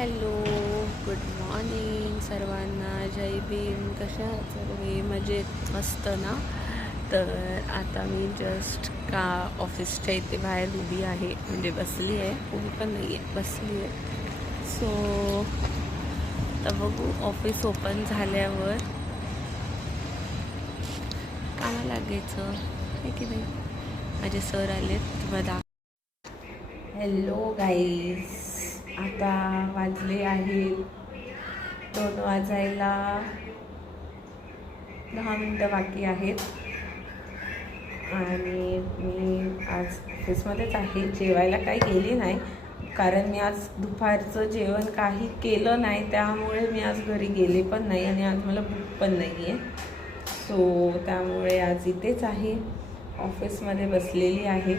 Hello, good morning सर्वांना. जय भीम. कशा आहात सर्व? मजेत मस्त ना. तर आता मी जस्ट ऑफिसच्या इथे बाहेर उभी आहे, म्हणजे बसली आहे, उभी पण नाही आहे, बसली आहे. सो आता बघू ऑफिस ओपन झाल्यावर कामाला लागायचं आहे की नाही. माझे सर आलेत तुम्हाला. हॅलो गाईज, आता वाजले आहेत 2 वाजायला 10 मिनटं बाकी आहेत आणि मी आज ऑफिसमध्येच आहे. जेवायला काही गेली नाही कारण मी आज दुपारचं जेवण काही केलं नाही, त्यामुळे मी आज घरी गेले पण नाही आणि आज मला भूक पण नाही आहे. सो त्यामुळे आज इथेच आहे, ऑफिसमध्ये बसलेली आहे.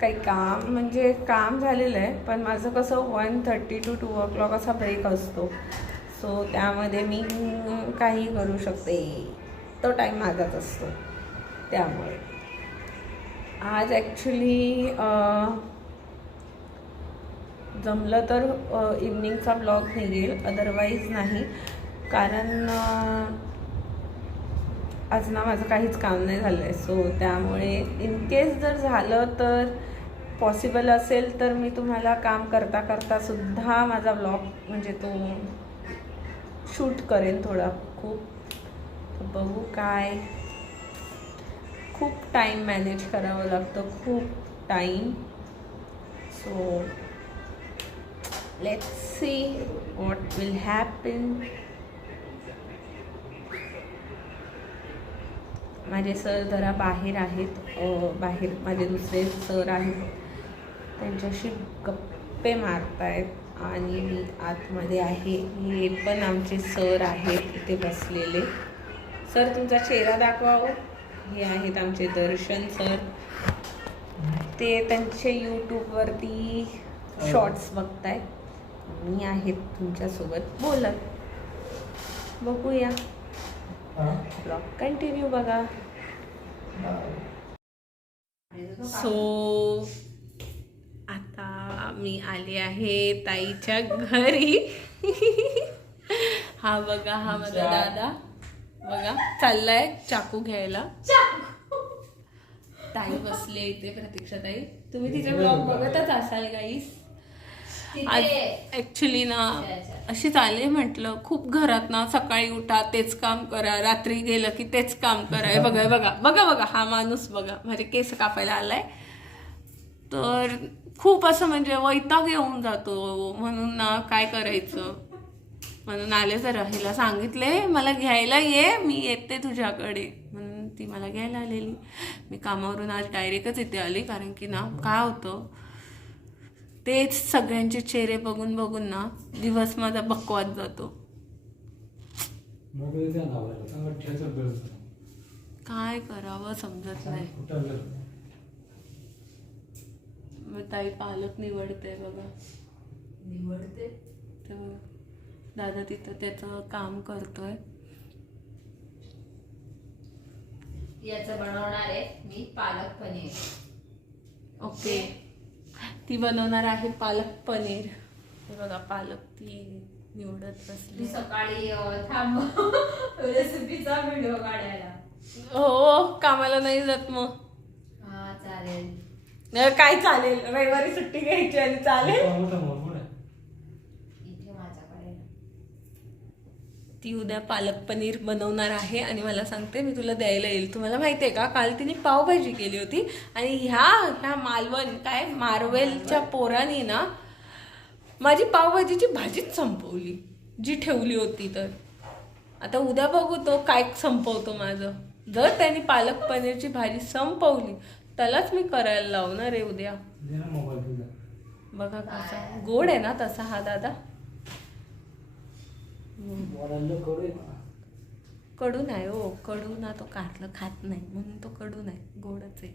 काही काम म्हणजे काम झालेलं आहे, पण माझं कसं 1:30 to 2 o'clock असा ब्रेक असतो. सो त्यामध्ये मी काही करू शकते, तो टाईम माझाच असतो. त्यामुळे आज ॲक्च्युली जमलं तर इव्हनिंगचा ब्लॉग निघेल, अदरवाईज नाही. कारण आज ना माझं काहीच काम नाही झालं आहे. सो त्यामुळे इन केस जर झालं तर पॉसिबल असेल तर मी तुम्हाला काम करता करता सुद्धा माझा ब्लॉग म्हणजे तो शूट करेन थोडा खूप. बघू काय, खूप टाईम मॅनेज करावं लागतं, खूप time. So let's see what will happen. माझे सर जरा बाहेर आहेत, बाहेर माझे दुसरे सर आहेत, त्यांच्याशी गप्पे मारतायत आणि मी आतमध्ये आहे. हे पण आमचे सर आहेत इथे बसलेले. सर तुमचा चेहरा दाखवावं. हे आहेत आमचे दर्शन सर, ते त्यांचे यूट्यूबवरती शॉर्ट्स बघतायत. मी आहेत तुमच्यासोबत बोलत. बघूया, ब्लॉग कंटिन्यू बघा. सो आता मी आले आहे ताईच्या घरी. हा बघा, हा माझा दादा बघा चाललाय चाकू घ्यायला. ताई बसली इथे, प्रतीक्षा ताई. तुम्ही तिचे ब्लॉग बघतच असाल गाईस. आज ॲक्च्युली ना अशीच आले, म्हटलं खूप घरात ना सकाळी उठा तेच काम करा, रात्री गेलं की तेच काम करा. बघा बघा बघा बघा, हा माणूस बघा माझे केस कापायला आलाय. तर खूप असं म्हणजे वैताग येऊन जातो, म्हणून ना काय करायचं म्हणून आले. जरा हिला सांगितले मला घ्यायला ये, मी येते तुझ्याकडे, म्हणून ती मला घ्यायला आलेली. मी कामावरून आज डायरेक्टच इथे आली, कारण की ना काय होतं, तेच सगळ्यांचे चेहरे बघून बघून ना दिवस माझा बकवास जातो. काय करावं समजत नाही. मग ताई पालक निवडते बघा, निवडते दादा तिथं त्याचं काम करतोय. याचं बनवणार आहे मी पालक पनीर. ओके, ती बनवणार आहे पालक पनीर. हे बघा पालक ती निवडत बसली. सकाळी थांब रेसिपीचा व्हिडिओ काढायला. हो, कामाला नाही जात मग. हा चालेल. काय चालेल, रविवारी सुट्टी घ्यायची आणि चालेल. इथे माझ्याकडे ती उद्या पालक पनीर बनवणार आहे आणि मला सांगते मी तुला द्यायला येईल. तुम्हाला माहिती आहे का, काल तिने पावभाजी केली होती आणि ह्या मालवण काय मार्वेलच्या पोरांनी ना माझी पावभाजीची भाजीच संपवली, जी ठेवली होती. तर आता उद्या बघू तो काय संपवतो माझं. जर त्यांनी पालक पनीरची भाजी संपवली त्यालाच मी करायला लावणार आहे उद्या. बघा कसा गोड आहे ना तसा हा दादा. कडू नाही हो, कडू ना तो कारलं खात नाही म्हणून तो कडू नाही, गोडच आहे.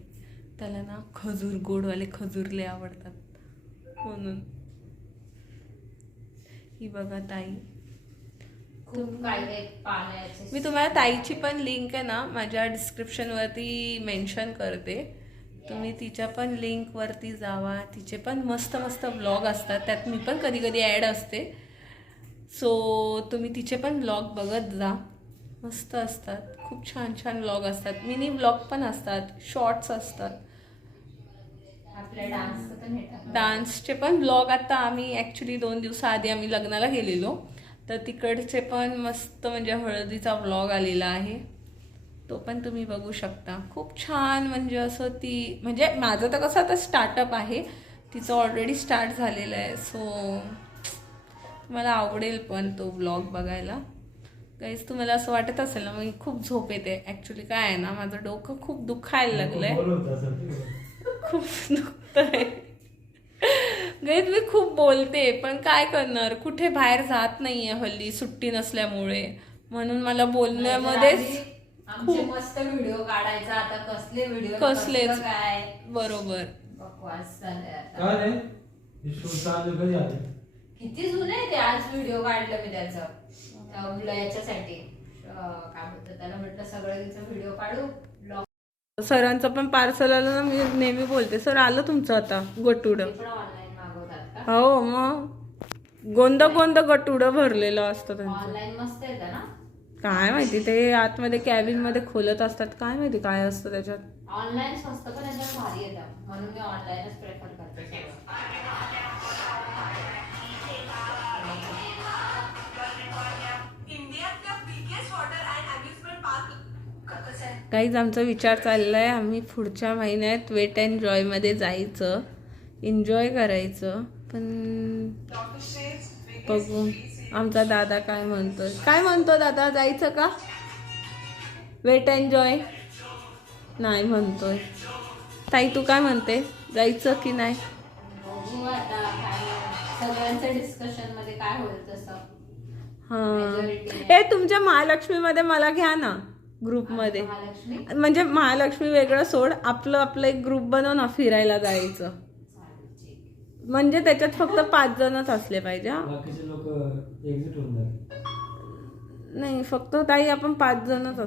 त्याला ना खजूर, गोडवाले खजूर लय आवडतात म्हणून. ही बघा ताई, मी तुम्हाला ताईची पण लिंक आहे ना माझ्या डिस्क्रिप्शन वरती मेन्शन करते. तुम्ही तिच्या पण लिंकवरती जावा. तिचे पण मस्त मस्त व्लॉग असतात, त्यात मी पण कधी कधी ॲड असते. सो तुम्ही तिचे पण व्लॉग बघत जा, मस्त असतात. खूप छान छान व्लॉग असतात, मिनी व्लॉग पण असतात, शॉर्ट्स असतात. आपल्या डान्सचे पण व्लॉग आता आम्ही ॲक्च्युली 2 दिवसाआधी आम्ही लग्नाला गेलेलो, तर तिकडचे पण मस्त म्हणजे हळदीचा व्लॉग आलेला आहे, तो पण तुम्ही बघू शकता. खूप छान म्हणजे असं ती म्हणजे माझं तर कसं आता स्टार्टअप आहे, तिचं ऑलरेडी स्टार्ट झालेलं आहे. सो मला आवडेल पण तो व्लॉग बघायला. काहीच तुम्हाला असं वाटत असेल ना मी खूप झोप येते, ॲक्च्युली काय आहे ना माझं डोकं खूप दुखायला लागलंय, खूप दुखतंय गाईज. मी खूप बोलते पण काय करणार, कुठे बाहेर जात नाहीये हल्ली सुट्टी नसल्यामुळे, म्हणून मला बोलण्यामध्येच आमचे मस्त व्हिडिओ काढायचा. आता कसले व्हिडिओ कसलेच काय बरोबर बकवास झालंय आता. काय रे हे शो चालू कधी आले? किती जुने आहे ते. आज व्हिडिओ काढलं मी त्याचं याच्यासाठी काय बोलतात त्याला, म्हटलं सगळं तिचं व्हिडिओ काढू. सरांचं पण पार्सल आलं ना, मी नेहमी बोलते सर आलं तुमचं आता गटुडं. पण ऑनलाईन मागवतात का? हो मग गोंद गोंद गटुडं भरलेलं असतं त्यांचं. ऑनलाईन मस्त येतं ना. काय माहिती ते आतमध्ये कॅबिन मध्ये खोलत असतात, काय माहिती काय असतं त्याच्यात. ऑनलाईन स्वस्त पण एकदम भारी येतं, म्हणून मी ऑनलाईनच प्रेफर करते सगळं. काहीच आमचा विचार चाललाय, आम्ही पुढच्या महिन्यात वेट अँड जॉय मध्ये जायचं, एन्जॉय करायचं. पण बघू आमचा दादा काय म्हणतोय. काय म्हणतो दादा, जायचं का वेट अँड जॉय? नाही म्हणतोय. ताई तू काय म्हणते, जायचं की नाही? बघू आता काय सगळ्यांच्या डिस्कशन मध्ये काय होईल तसं. हा तुमच्या महालक्ष्मी मध्ये मला घ्या ना ग्रुप मध्ये. महालक्ष्मी म्हणजे महालक्ष्मी वेगळं सोड, आपलं एक ग्रुप बनव ना, फिरायला जायचं. म्हणजे त्याच्यात फक्त 5 जणच असले पाहिजे. बाकीचे लोक एक्झिट होऊन जातात. नाही फक्त ताई आपण 5 जणच असतो.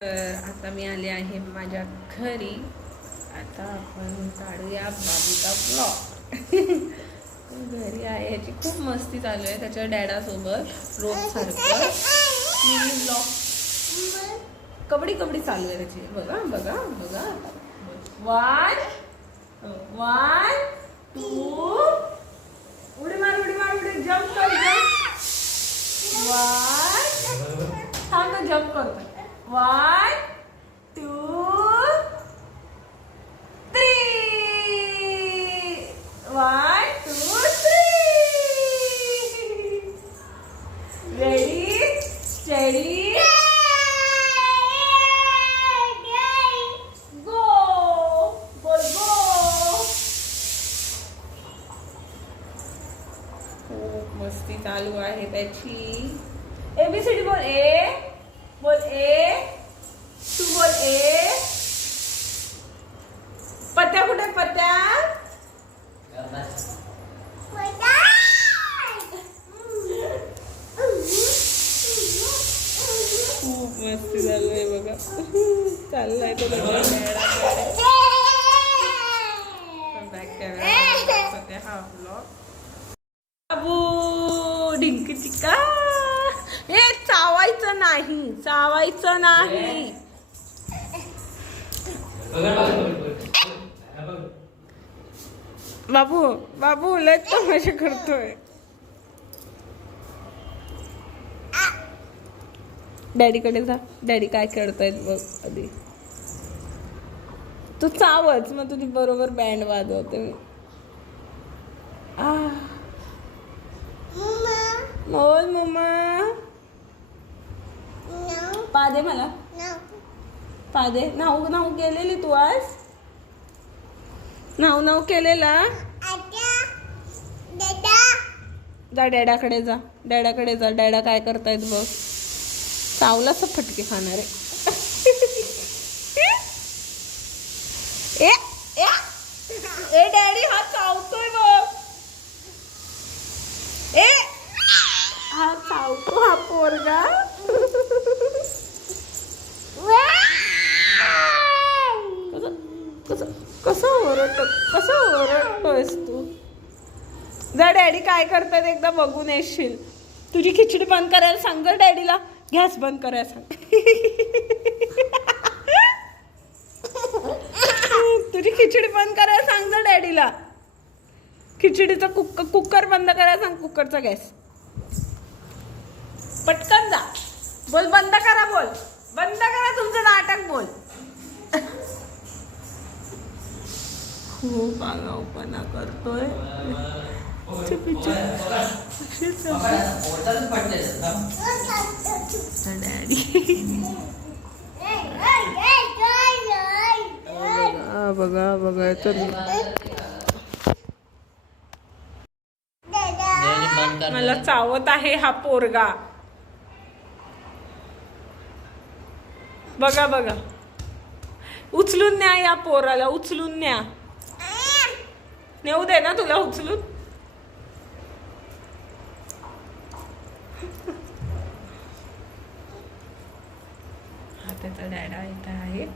तर आता मी आले आहे माझ्या घरी. आता आपण काढूया बाबूचा ब्लॉग. घरी आहे, ह्याची खूप मस्ती चालू आहे त्याच्या डॅडासोबत रोज सारखं मिनी ब्लॉग. कबड्डी कबड्डी चालू आहे त्याची. बघा बघा बघा. 1 2 उडी मार उडी मार उडी जम्प कर जम्प. 1 थांब ना जम्प करतो. 1 2 3 1 2 3 रेडी स्टेडी गो बोल गो. खूप मस्ती चालू आहे त्याची. ABCD बोल. बोल ए. तू बोल ए. पत्त्या कुठे पत्त्या? खूप मस्ती चालू आहे बघा. चाललाय तो बॅक कॅमेरा हा ब्लॉग. बाबू ढिंकी टिका. हे चावायचं नाही, चावायचं नाही. बाबू बाबू लय तमाशा करतोय. डॅडीकडे जा, डॅडी काय करतायत बघ आधी. तू चावच, मग तुझी बरोबर बँड वाजवते मी. बोल मम्मा. पादे मला पादे. नाऊ नाऊ केलेली तू आज. नाऊ नाऊ केलेला. जा डॅडाकडे जा, डॅडाकडे जा. डॅडा काय करतायत बघ. चावला सब फटके खाणारे. ए ए डॅडी हा चावतोय बघ. ए हा चावतो हा पोरगा. कसं ओरडतोयस तू. जा डॅडी काय करतात एकदा बघून येशील. तुझी खिचडी बंद करायला सांग जर डॅडीला. गॅस बंद करायला सांग. तुझी खिचडी बंद करायला सांग जर डॅडीला. खिचडीचा कुकर बंद करायला सांग. कुकरचा गॅस पटकन जा. बोल बंद करा. बोल बंद करा तुमचं नाटक. बोल. खूप आगाऊपणा करतोय. डॅडी बघा बघा तर मला चावत आहे हा पोरगा. बघा बघा. उचलून न्या या पोराला. उचलून न्या. नेऊ दे ना तुला उचलून. हा त्याचा डॅडा इथं आहे.